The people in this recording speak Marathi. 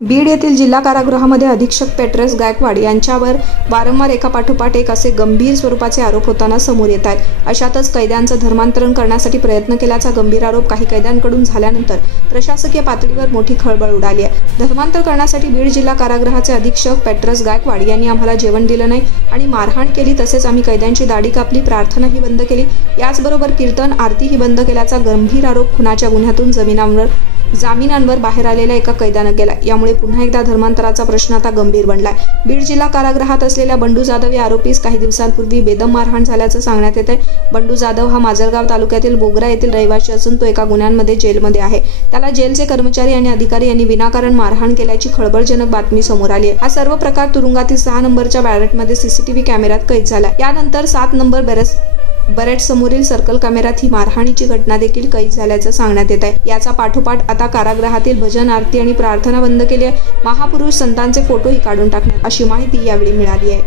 बीड येथील जिल्हा कारागृहामध्ये अधीक्षक पेट्रस गायकवाड यांच्यावर वारंवार एकापाठोपाठ एक असे गंभीर स्वरूपाचे आरोप होताना समोर येत आहेत। अशातच कैद्यांचं धर्मांतरण करण्यासाठी प्रयत्न केल्याचा गंभीर आरोप काही कैद्यांकडून झाल्यानंतर प्रशासकीय पातळीवर मोठी खळबळ उडाली आहे। धर्मांतर करण्यासाठी बीड जिल्हा कारागृहाचे अधीक्षक पेट्रस गायकवाड यांनी आम्हाला जेवण दिलं नाही आणि मारहाण केली, तसेच आम्ही कैद्यांची दाढी कापली, प्रार्थनाही बंद केली, याचबरोबर कीर्तन आरतीही बंद केल्याचा गंभीर आरोप खुनाच्या गुन्ह्यातून जामिनांवर बाहेर आलेल्या एका कैद्यानं केला। यामुळे पुन्हा एकदा धर्मांतराचा प्रश्न आता गंभीर बनलाय। बीड जिल्हा कारागृहात असलेल्या बंडू जाधव या आरोपीस काही दिवसांपूर्वी बेदम मारहाण झाल्याचं सांगण्यात येत आहे। बंडू जाधव हा माजलगाव तालुक्यातील बोगरा येथील रहिवासी असून तो एका गुन्ह्यांमध्ये जेलमध्ये आहे। त्याला जेलचे कर्मचारी आणि अधिकारी यांनी विनाकारण मारहाण केल्याची खळबळजनक बातमी समोर आली आहे। हा सर्व प्रकार तुरुंगातील 6 नंबरच्या बॅरेटमध्ये सीसीटीव्ही कॅमेऱ्यात कैद झाला। यानंतर 7 नंबर बॅरेट समोरील सर्कल कॅमेऱ्यात ही मारहाणीची घटना देखील कैद झाल्याचं सांगण्यात येत आहे। याचा पाठोपाठ आता कारागृहातील भजन, आरती आणि प्रार्थना बंद केली आहे। महापुरुष संतांचे फोटोही काढून टाकण्यात अशी माहिती यावेळी मिळाली आहे।